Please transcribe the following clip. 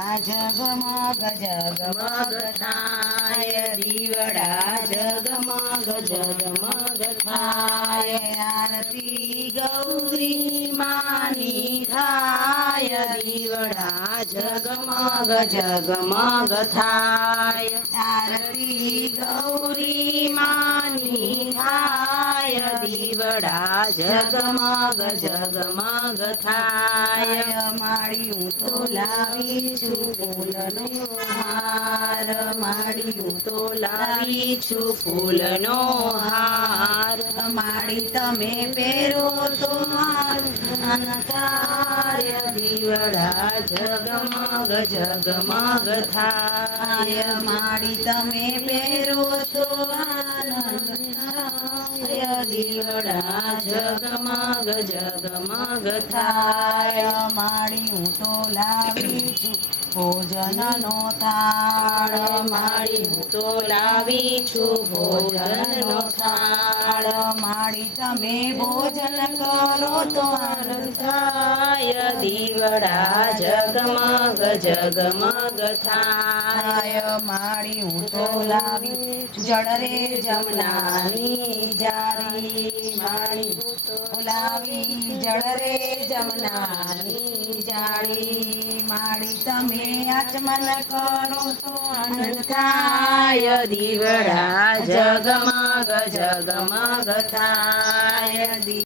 દીવડા જગમગ જગમગ થાય દીવડા જગમગ જગમગ થાય આરતી ગૌરી માની થાય દીવડા જગમગ જગમગ થાય આરતી ગૌરી માની થાય દીવડા જગમગ જગમગ થાય. માળિયું તો લાવી છું ફૂલનો હાર. માળિયું તો લાવી છું ફૂલનો હાર. માળી તમે પહેરો તો મારું. કાર્ય દીવડા જગમગ જગમગ થાય. માળી તમે પહેરો તો દીવડા જગમગ જગમગ થાય. માળી હું તો લાવી છું, ભોજનનો થાળ. માળી હું તો લાવી છું, ભોજનનો થાળ. માળી તમે ભોજન કરો તો આનંદ થાય. દીવડા જગમગ જગમગ થાય માળી હું તો લાવી જળરે જમનાની જારી માળી હું તો લાવી જળરે જમનાની જાળી માળી તમે આચમન કરો તો આનંદ થાય દીવડા જગમગ જગમગ થાય